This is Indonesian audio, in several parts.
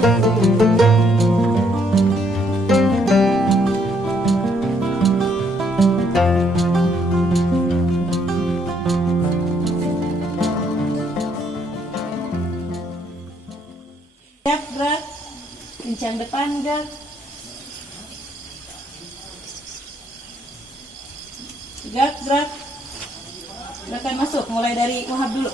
Gerak, kencang depan gerak. Gerak. Silakan masuk, mulai dari Wahab dulu.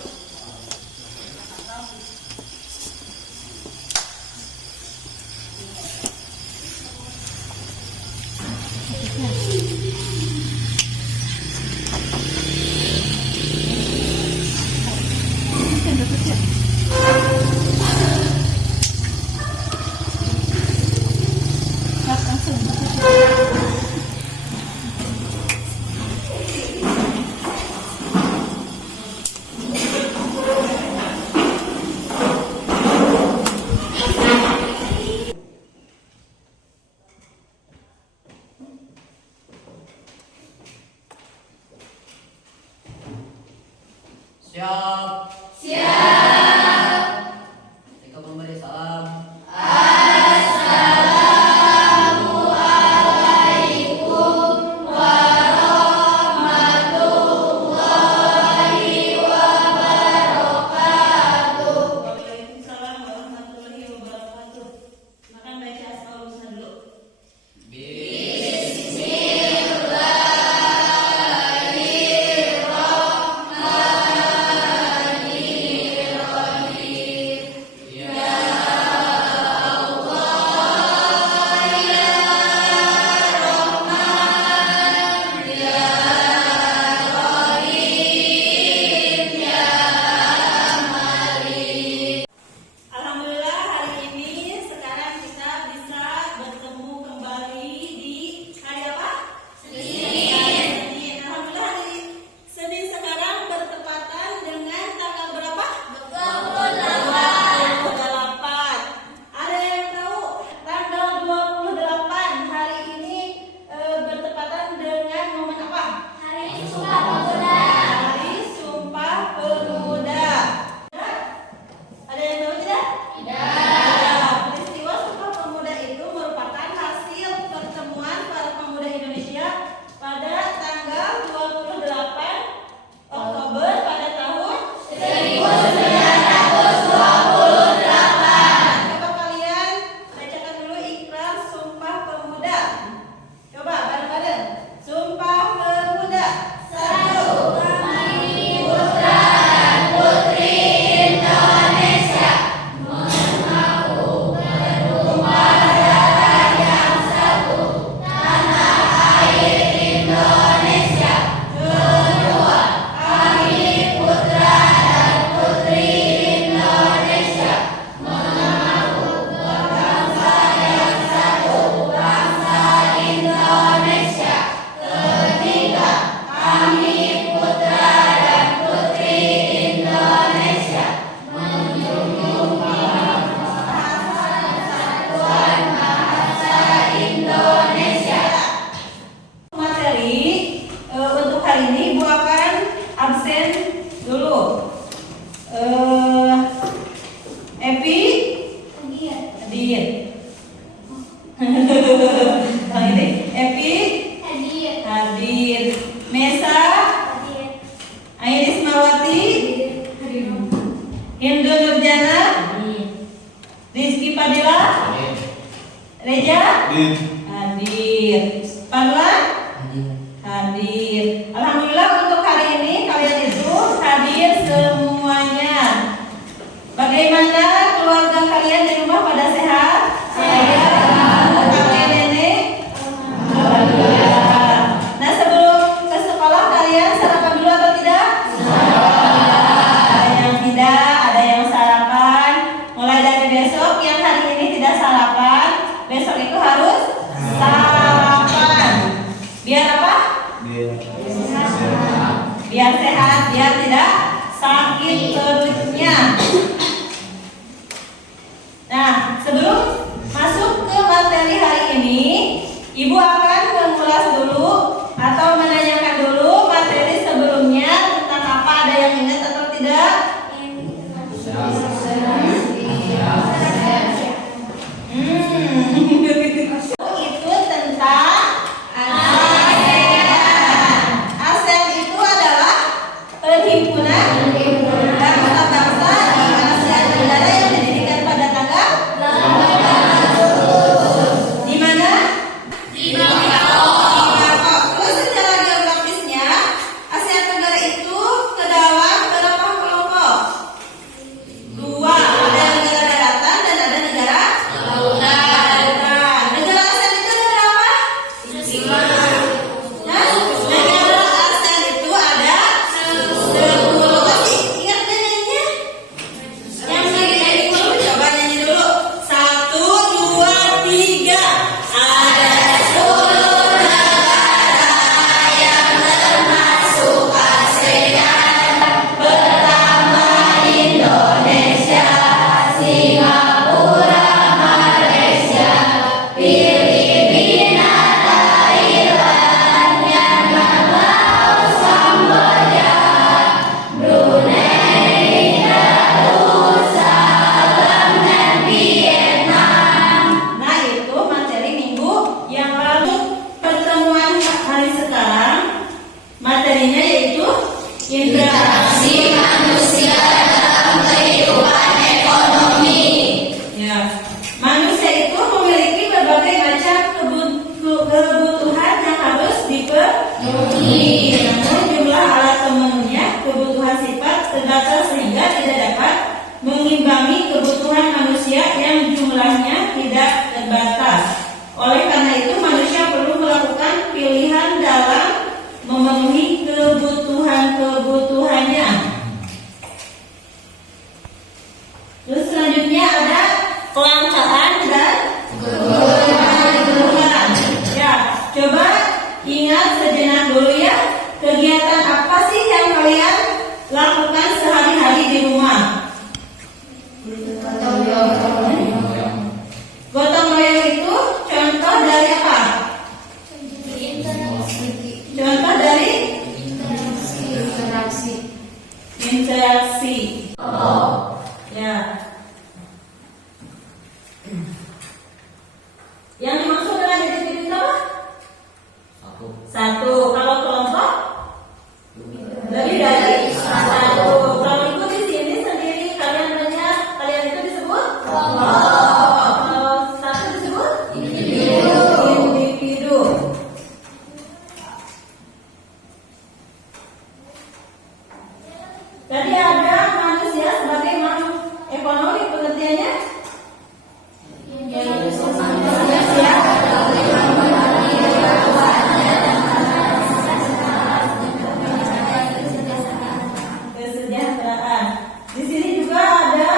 Siap. Siap. Eka memberi salam. Assalamualaikum warahmatullahi wabarakatuh. Waalaikumsalam warahmatullahi wabarakatuh. Makan baca asmaul husna dulu. Alhamdulillah hari ini sekarang kita bisa bertemu kembali di hari apa? Senin. Alhamdulillah hari Senin sekarang bertepatan dengan tanggal berapa? 28. Ada yang tahu tanggal 28 hari ini bertepatan dengan momen apa? Hari Sumpah Pemuda. Hari Sumpah Pemuda. Ada yang tahu tidak? Tidak. Peristiwa Sumpah Pemuda itu merupakan hasil pertemuan para pemuda Indonesia pada tanggal 28 Oktober pada tahun 1928. Coba kalian bacakan dulu ikrar Sumpah Pemuda. Coba bareng-bareng. Sumpah Pemuda. 1. Kami putra dan putri Indonesia menahu berumah darah yang satu, tanah air Indonesia. Kedua, kami putra dan putri Indonesia menahu berbangsa yang satu, bangsa Indonesia. Ketiga, kami putra dan putri Indonesia menjunjung persatuan bangsa Indonesia. Materi untuk hari ini Ibu akan absen dulu. Epi hadir. Nah, ini Epi hadir. Mesa, Airis Mawati, Hindu Nurjana, Rizky Padilla, Reja hadir. Parla hadir. Alhamdulillah untuk hari ini kalian itu hadir semuanya. Bagaimana keluarga kalian di rumah pada sehat? Kakek nenek? Alhamdulillah. Nah sebelum ke sekolah kalian sarapan dulu atau tidak? Ada yang tidak, ada yang sarapan. Mulai dari besok yang hari ini tidak sarapan, besok itu harus sarapan. Biar apa? Biar sehat, biar tidak sakit perutnya. Nah, sebelum selanjutnya ada kelangkaan dan kebutuhan. Ya, coba ingat sejenak dulu ya. Kegiatan apa sih yang kalian lakukan sehari-hari di rumah? Gotong royong itu contoh dari apa? Contoh dari interaksi. Ya. Yang dimaksud dengan individu itu apa? Satu. Kalau kelompok lebih dari satu. Kalau ikut di sini sendiri kalian banyak, kalian itu disebut kelompok. Kalau satu disebut individu. Tadi ada manusia sebagai makhluk ekonomi, pengertiannya? Manusia kesejahteraan. Di sini juga ada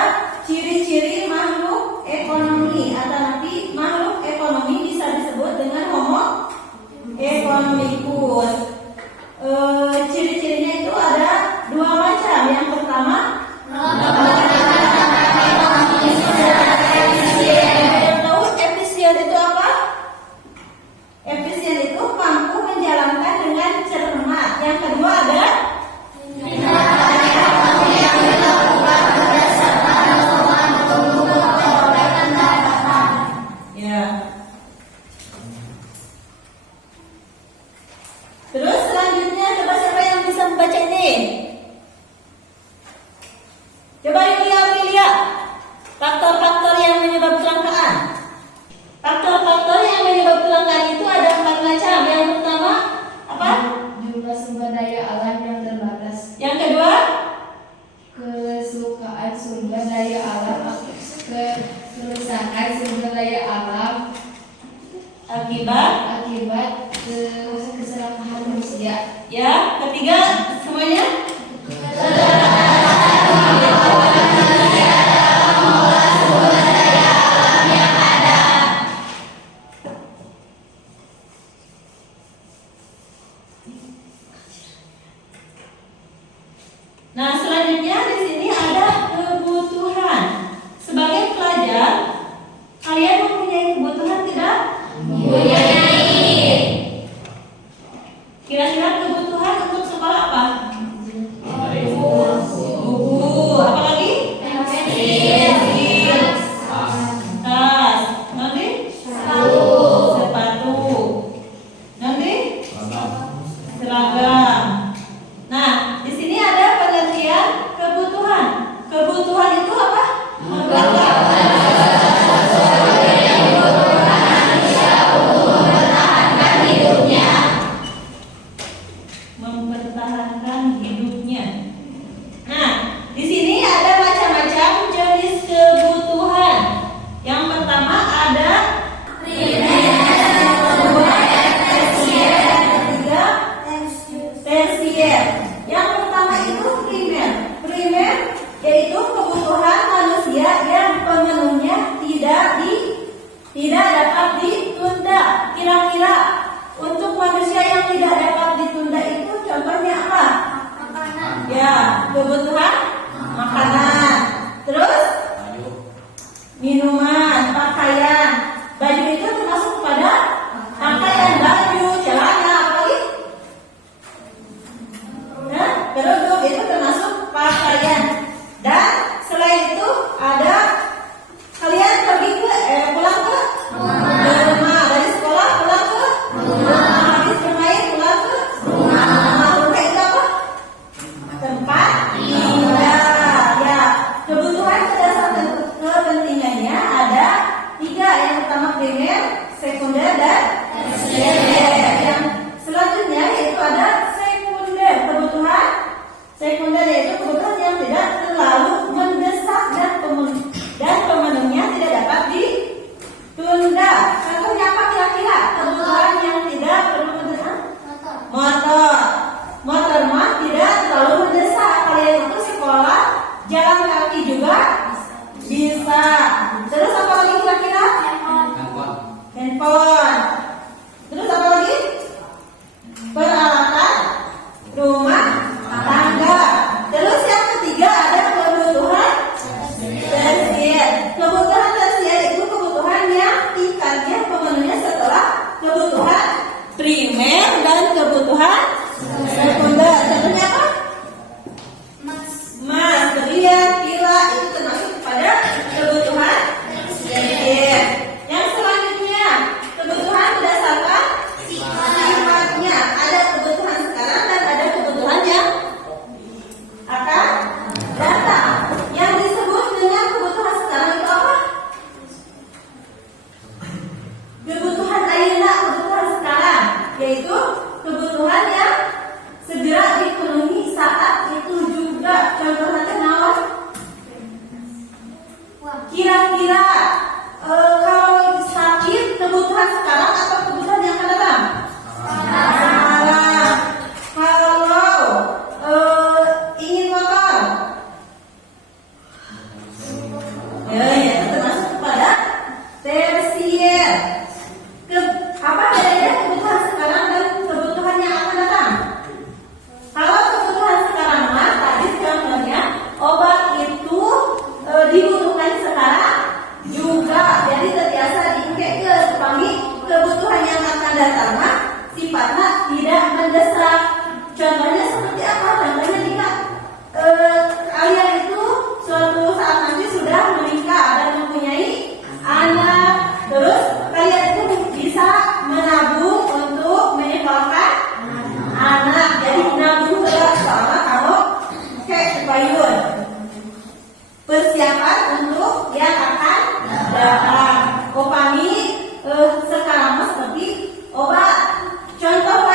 ciri-ciri makhluk ekonomi, atau nanti makhluk ekonomi bisa disebut dengan homo economicus. Ciri-cirinya itu ada dua macam. Yang pertama, yang tahu efisien itu apa? Efisien itu mampu menjalankan dengan cermat. Yang kedua ada ya. Terus selanjutnya coba siapa yang bisa membaca ini? Coba Yulia, faktor-faktor yang menyebabkan kelangkaan. Faktor-faktor yang menyebabkan kelangkaan itu ada 4 macam. Yang pertama apa? Jumlah sumber daya alam yang terbatas. Yang kedua, Kesukaan sumber daya alam, kerusakan sumber daya alam akibat. Keserakahan manusia. Ya, ketiga semuanya. Nah, selanjutnya di sini ada kebutuhan. Sebagai pelajar, kalian mempunyai kebutuhan tidak? Kira-kira kebutuhan untuk sekolah apa? Buku. Apa lagi? Pensil. Tas. Nanti? Sepatu. Nanti? Seragam. Nah, di sini ada pengertian kebutuhan. Kebutuhan itu apa? Mempertahankan hidupnya. Nah, di sini ada macam-macam jenis kebutuhan. Yang pertama ada tersier. Yang pertama itu primer. Primer yaitu kebutuhan manusia yang pemenuhnya tidak dapat ditunda. Kira-kira untuk manusia yang tidak dapat ditunda itu contohnya apa? Ya, kebutuhan makanan. Terus minuman, pakaian. Baju itu termasuk kepada pakaian, baju, celana, apa lagi? Nah, kerudung itu termasuk pakaian. Dan selain itu ada kalian pergi ke pulang ke rumah, dari sekolah pulang ke rumah, habis bermain pulang ke rumah. Rumah itu apa? Tempat tinggal. Ya, kebutuhan berdasarkan kepentingannya ada 3. Yang pertama primer, sekunder, dan tersier. Yang selanjutnya yaitu ada sekunder. Kebutuhan sekunder yaitu kebutuhan yang tidak terlalu mendesak dan pemenuhnya tidak dapat ditunda. Contohnya apa kira-kira? Kebutuhan yang tidak perlu mendesak. Motor mah tidak terlalu mendesak. Kalian itu sekolah jalan kaki juga bisa. Terus apa lagi kira-kira? Handphone. Handphone. Terus apa lagi? Peralatan rumah tangga. Terus yang ketiga ada kebutuhan tersier. Kebutuhan tersier itu kebutuhan yang tingkatnya pemenuhnya setelah kebutuhan primer dan kebutuhan sekunder. Contohnya apa? Mas, berlian, pila itu termasuk pada kebutuhan tersier. Yang selanjutnya kebutuhan berdasarkan sifatnya. Ada kebutuhan sekarang dan ada kebutuhan yang akan datang. Yang disebut dengan kebutuhan sekarang itu apa? Kebutuhan ayeuna, kebutuhan sekarang, yaitu kebutuhan yang segera dipenuhi saat itu juga. Contohnya kenapa? Kira-kira kalau sakit kebutuhan sekarang atau kebutuhan yang akan datang? Sekarang. Kalau ingin motor, ya itu termasuk kepada tersier. Apa bedanya kebutuhan sekarang dan kebutuhan yang akan datang? Kalau kebutuhan sekarang mah tadi contohnya obat itu dibutuhkan sekarang juga, jadi terbiasa dipakai ke panggil. Kebutuhan yang akan datang mah sifatnya tidak mendesak. Contohnya seperti apa? Contohnya jika kalian itu suatu saat nanti sudah menikah dan mempunyai anak, terus kalian itu bisa menabung untuk menyekolahkan anak. Jadi nabung berat soalnya kalau kayak payun persiapan untuk yang akan datang. Upami sekarang seperti obat. Contoh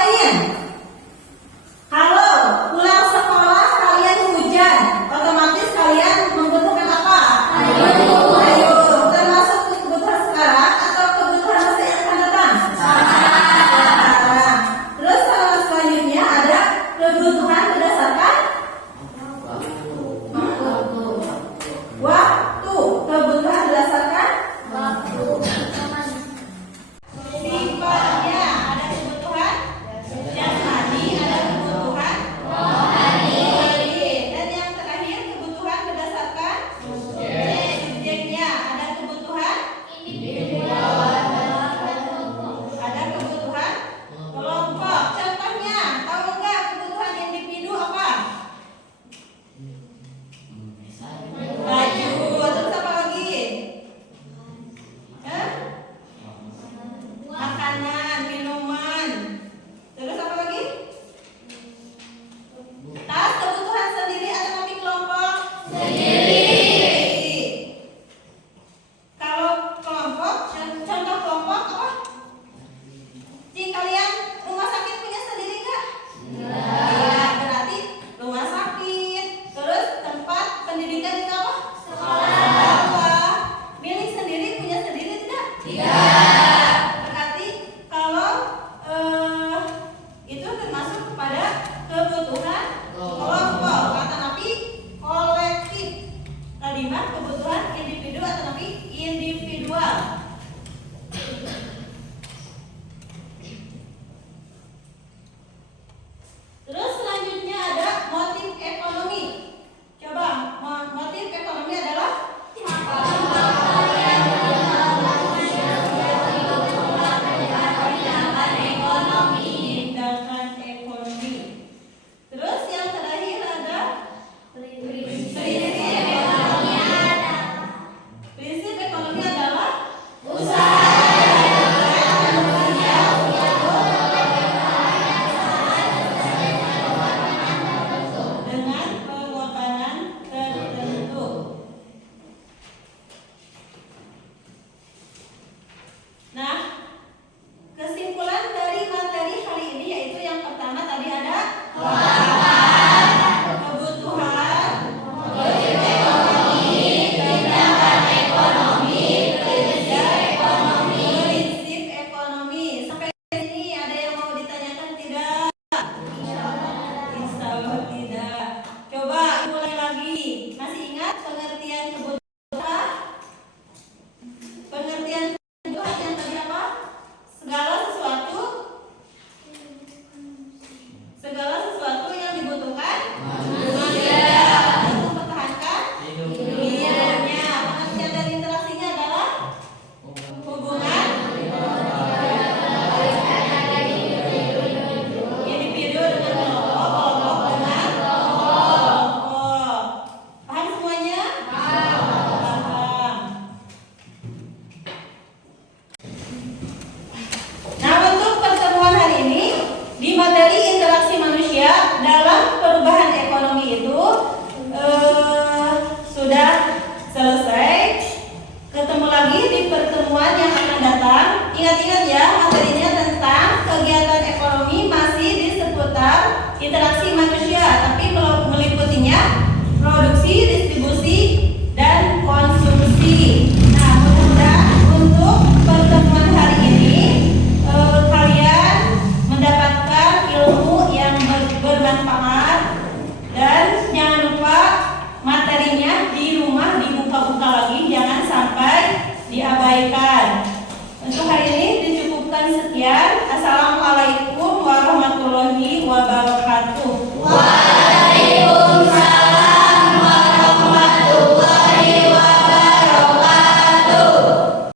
kebaikan. Untuk hari